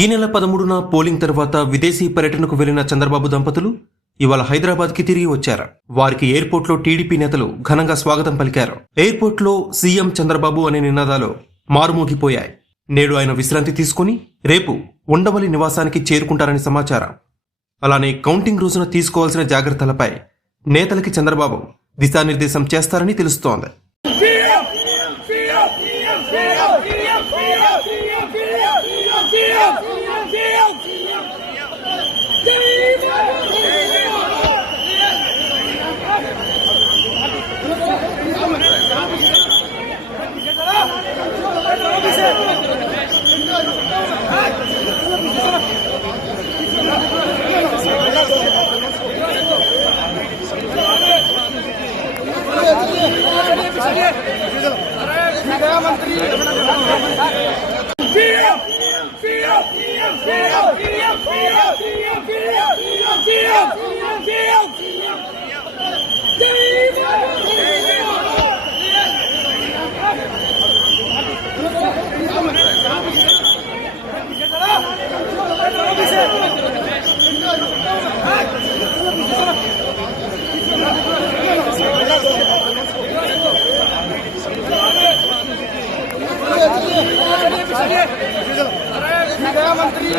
ఈ నెల 13న పోలింగ్ తర్వాత విదేశీ పర్యటనకు వెళ్లిన చంద్రబాబు దంపతులు ఇవాళ హైదరాబాద్కి తిరిగి వచ్చారు. వారికి ఎయిర్పోర్ట్లో టీడీపీ నేతలు ఘనంగా స్వాగతం పలికారు. ఎయిర్పోర్ట్లో సీఎం చంద్రబాబు అనే నినాదాలు మారుమోగిపోయాయి. నేడు ఆయన విశ్రాంతి తీసుకుని రేపు ఉండవల్లి నివాసానికి చేరుకుంటారని సమాచారం. అలానే కౌంటింగ్ రోజున తీసుకోవాల్సిన జాగ్రత్తలపై నేతలకి చంద్రబాబు దిశానిర్దేశం చేస్తారని తెలుస్తోంది. मंत्री